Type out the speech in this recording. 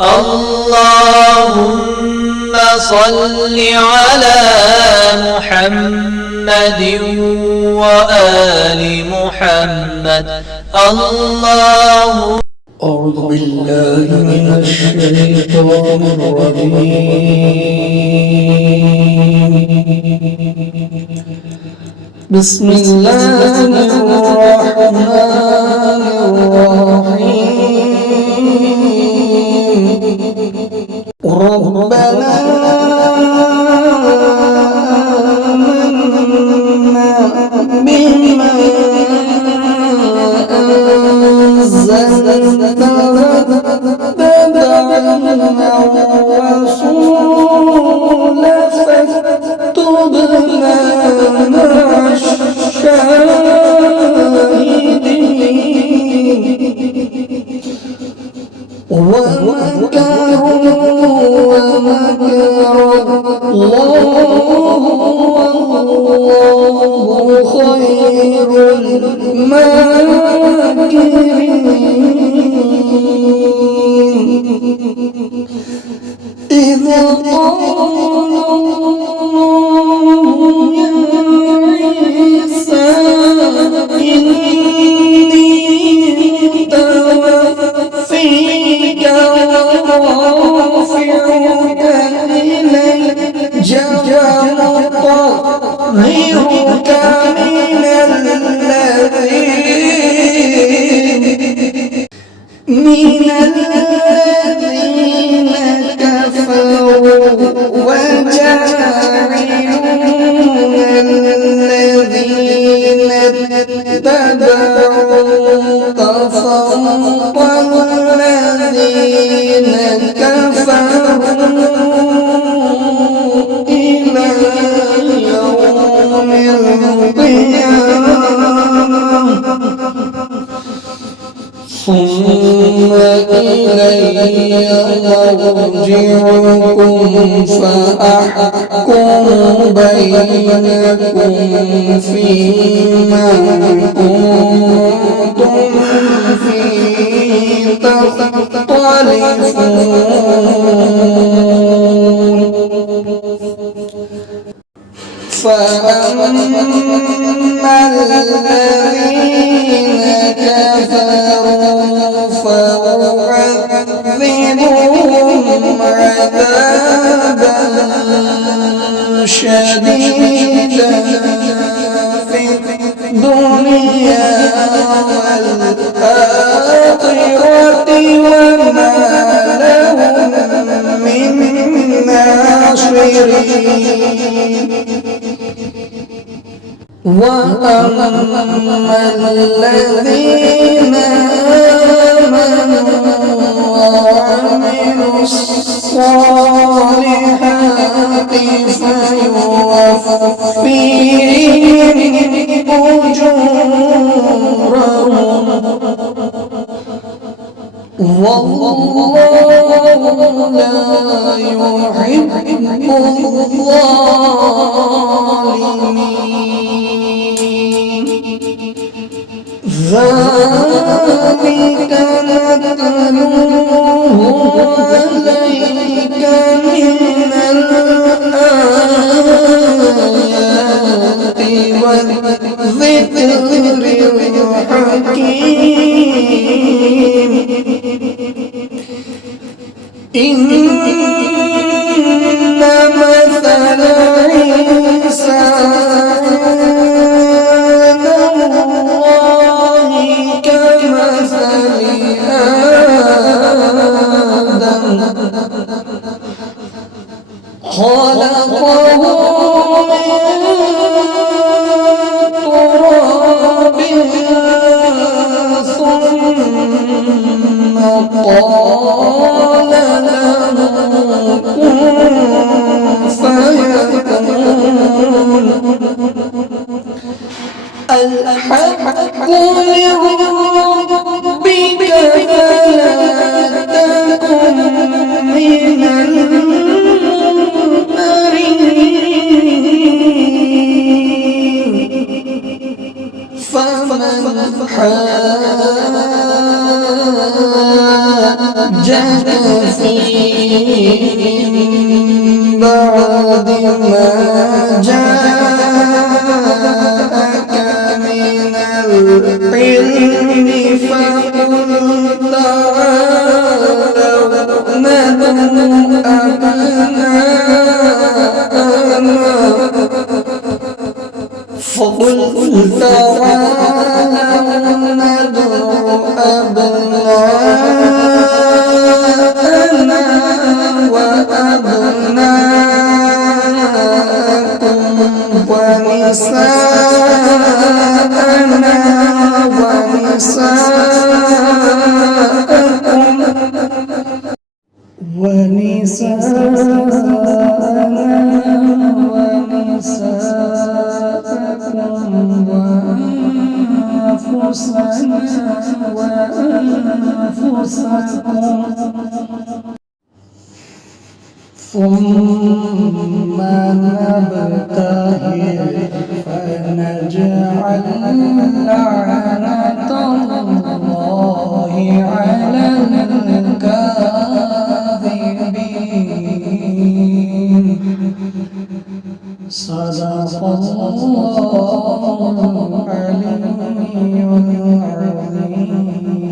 اللهم صل على محمد وآل محمد. اللهم أعوذ بالله من الشيطان الرجيم. بسم الله الرحمن الرحيم. ربنا آمنا بما أنزلت واتبعنا الرسول فاكتبنا مع الشاهدين. ومكروا ومكر الله والله خير الماكرين. إذ قال الله يا عيسى إني متوفيك ورافعك إلي ومطهرك من الذين كفروا وجاعل الذين اتبعوك فوق الذين كفروا إلى يوم القيامة. ثم إلي مرجعكم فأحكم بينكم فيما كنتم فيه تختلفون. فأما الذين كفروا فأعذبهم عذابا شديدا في الدنيا والآخرة وما لهم من ناصرين. وأما الذين آمنوا وعملوا الصالحات فيوفيهم أجورهم والله لا يحب الظالمين. ذلك نتلوه عليك من الآيات والذكر الحكيم. إن مثل عيسى عند الله كمثل آدم خلقه من تراب ثم قال له كن فيكون. الحق لربك فلا تكن من الممترين. فمن حاجك من بعد ما جاءك من العلم فقل تعالوا ندعو أبناءنا وأبناءكم ونساءنا ونساءكم وأنفسكم ثم نبتهل فنجعل لعنة الله على الكاذبين. صدق الله العلي العظيم.